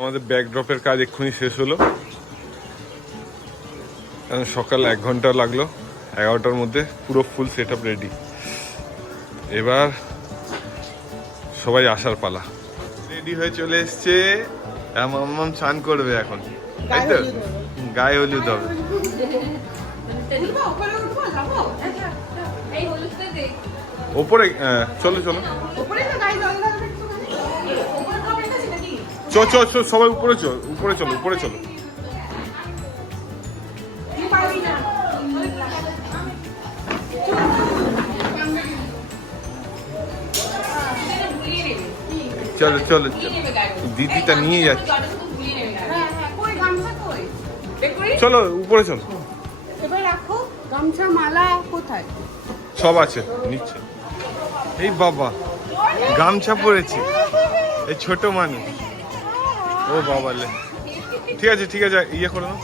আমাদের ব্যাকড্রপের কাজ এক্ষুনি শেষ হলো। সকাল 1 ঘন্টা লাগলো, 11টার মধ্যে পুরো ফুল সেট আপ রেডি। এবার সবাই আসার পালা। রেডি হয়ে চলে এসছে, মাম্মাম চান করবে এখন, তাই তো? গায়ে হলুদ হবে। ওপরে চলো চলো, চল সবাই উপরে চল, উপরে চলো, উপরে চলো। চলো চলো, দিদিটা নিয়ে যাচ্ছে। চলো উপরে চলো। এবার রাখো গামছা, মালা কোথায়? সব আছে নিচ্ছে। এই বাবা গামছা পরেছে, এই ছোট মানুষ। ও বাবা লে, ঠিক আছে ঠিক আছে, ইয়ে করে নাও।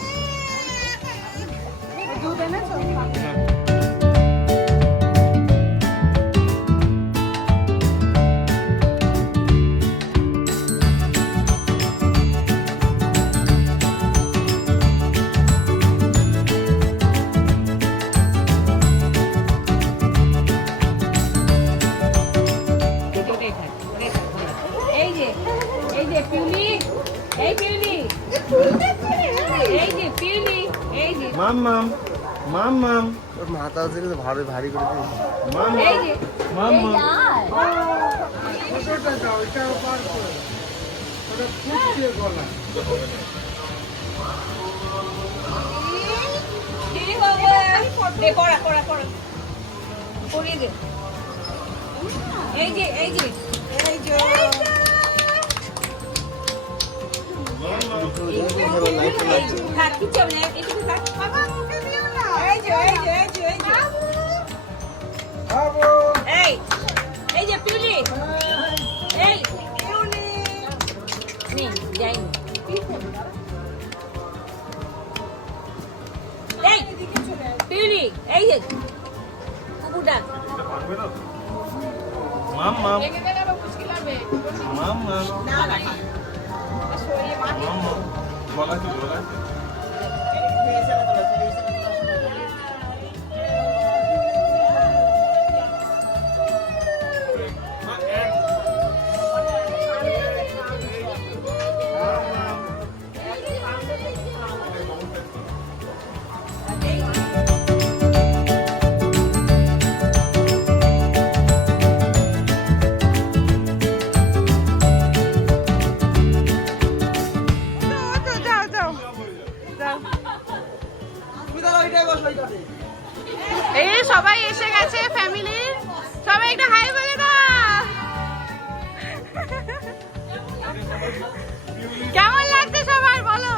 দুধ এনেছো? মাম্মাম মাম্মাম, ওর মাথা থেকে তো ভারী ভারী করে দিই। মাম্মাম মাম্মাম, মাম্মাম মাম্মাম, গলা কি গলা? এই সবাই এসে গেছে, ফ্যামিলির সবাই একটা হাই বলে দাও। কেমন লাগছে সবার বলো?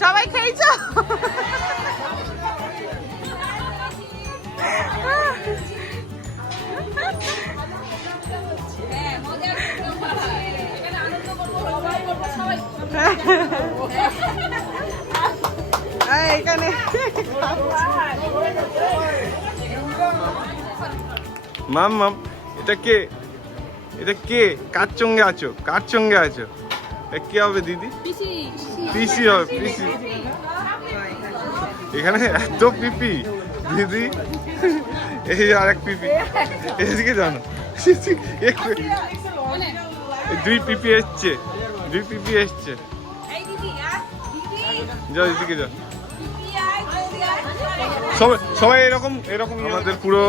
সবাই খেয়েছো? এখানে মাম্মাম, এটা কে? এটা কে? কার সঙ্গে আছো? কার সঙ্গে আছো? কে হবে দিদি? পিসি হবে, পিসি। এখানে এত পিপি দিদি, এই আরেক পিপি, এদিকে জানো দুই পিপি এসছে, দুই পিপি এসছে। যাও এদিকে যাও। সবাই এরকম এরকম, আমাদের পুরো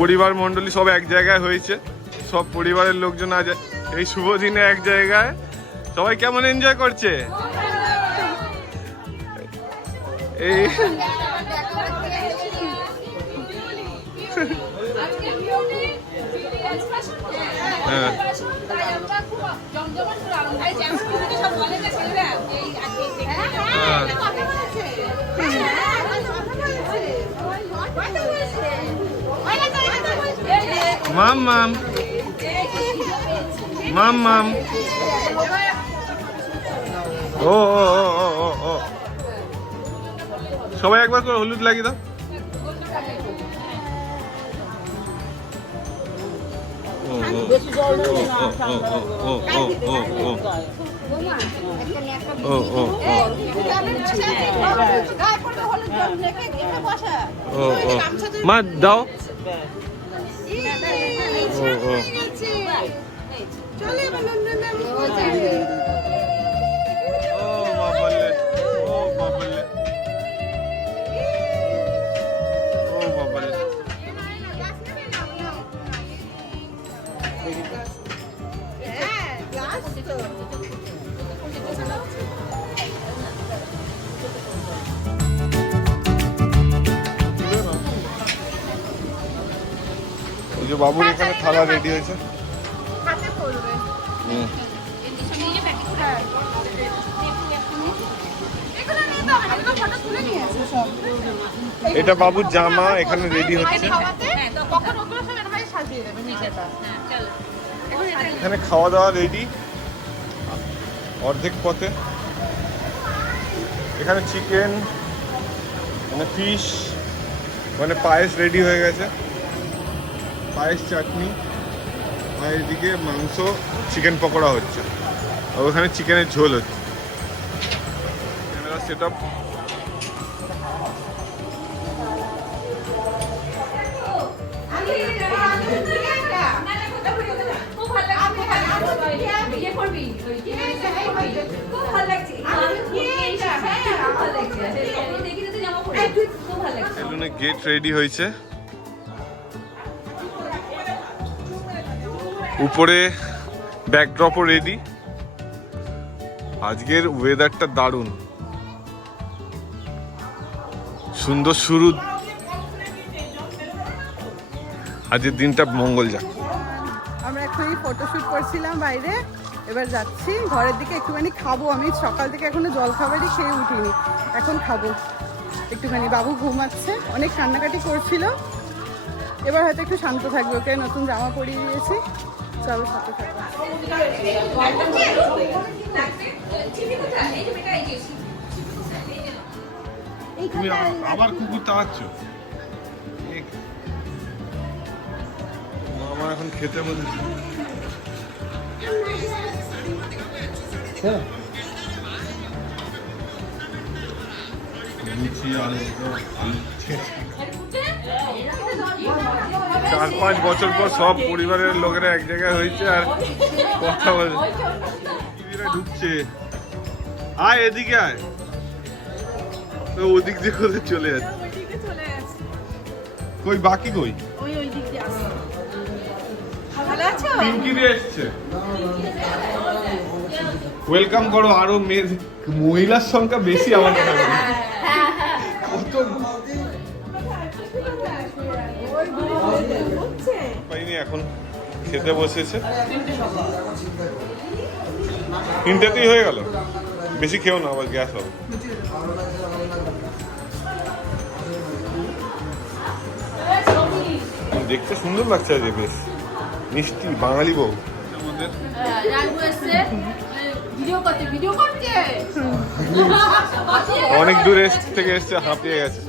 পরিবার মণ্ডলী সব এক জায়গায় হয়েছে, সব পরিবারের লোকজন আজ এই শুভ দিনে এক জায়গায়। সবাই কেমন এনজয় করছে? এই হ্যাঁ, মাম্মাম মাম্মাম, ও ও ও ও ও, সবাই একবার করে হলুদ লাগিয়ে দাও। ও বেশি জল দেবে না মা দাও ওই যে বাবুর এখানে থালা রেডি হয়েছে। হাতে পড়বে। হুম। হ্যাঁ। এগুলো নিয়ে তো আমি তো ফটো তুলে নিয়ে আসি সব। এটা বাবুর জামা এখানে রেডি হচ্ছে। খাওয়াতে তখন ওগুলো সব এখানে সাজিয়ে দেবে নিচেটা। এখানে খাওয়া দাওয়া রেডি অর্ধেক পথে। এখানে চিকেন মানে ফিশ মানে পায়েস রেডি হয়ে গেছে, পায়েস চাটনি, আর এদিকে মাংস চিকেন পকোড়া হচ্ছে, আর ওখানে চিকেনের ঝোল হচ্ছে। Camera set up. সেলুনে গেট রেডি হয়েছে, উপরে ব্যাকড্রপও রেডি। আজকের ওয়েদারটা দারুণ, সুন্দর শুরু, আজকের দিনটা মঙ্গল যাক। আমরা এখনই ফটোশুট করছিলাম বাইরে, এবার যাচ্ছি ঘরের দিকে। একটুখানি খাবো, আমি সকাল থেকে এখনো জল খাবারই খেয়ে উঠিনি, এখন খাবো একটুখানি। বাবু ঘুমাচ্ছে, অনেক কান্নাকাটি করছিল, এবার হয়তো একটু শান্ত থাকবে। ওকে নতুন জামা পরিয়ে দিয়েছি, চলো সাথে থাকবো। তুমি আবার কুকুর তাড়াচ্ছ? আমার এখন খেতে বসেছে। লুচি, আলু, 4-5 বছর পর সব পরিবারের লোকেরা এক জায়গায় হয়েছে আর কথা বলে। টিভিরা ঢুকছে, আয় এদিকে আয়, তো ওদিক দিয়ে কোথায় চলে যাচ্ছে। কই বাকি কই? পিঙ্কি দিয়ে এসছে, ওয়েলকাম করো। আরো মহিলার সংখ্যা বেশি আমার কাছে। কত পাইনি, এখন খেতে বসেছে। 3টেতেই হয়ে গেল, বেশি খেও না আবার গ্যাস হবে। দেখতে সুন্দর লাগছে আজকে, বেশ মিষ্টি বাঙালি বউ। আমাদের অনেক দূর থেকে এসছে, হাঁপিয়ে গেছে।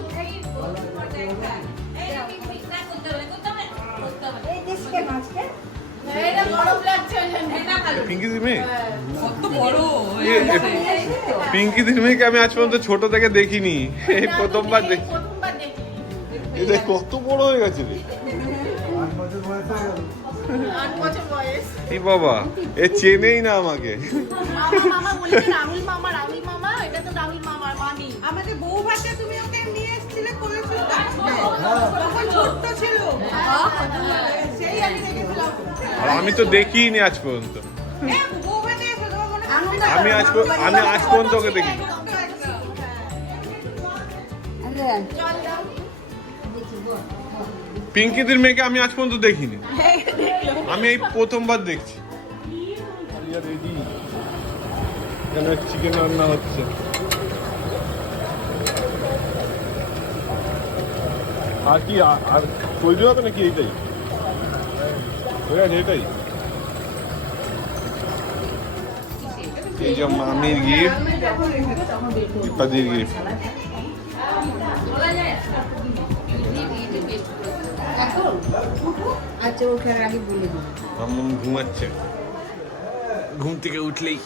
পিঙ্কিদির মেয়ে, পিঙ্কিদির মেয়েকে আমি আজ পর্যন্ত ছোট থেকে দেখিনি, এই প্রথমবার দেখি। এটা কত বড় হয়ে গেছে রে, 8 বছর বয়স। এই বাবা, এ চেনেই না আমাকে। মামা বলছে রাহুল মামা, রাহুল মামা, এটা তো রাহুল মামার মামি। আমাদের বউ ভাতে তুমি ওকে নিয়ে এসেছিলে করেছো, তখন ছোট্ট ছিল, সেই আমি দেখেছিলাম। আর আমি তো দেখিনি আজ পর্যন্ত, বউ ভাতে এসে তোমার মনে আমি আজ পর্যন্ত ওকে দেখিনি। পিঙ্কিদির মেয়েকে আমি আজ পর্যন্ত দেখিনি, আমি এই প্রথমবার দেখছি। চিকেন রান্না হচ্ছে, আর কি আর তৈরি হবে নাকি? এইটাই হয়ে গেছে, এটাই। এই যে মামির গিফট, দীপাদির গিফট। আচ্ছা ওখানে আগে বলে দিই। মামুন ঘুমাচ্ছে, ঘুম থেকে উঠলেই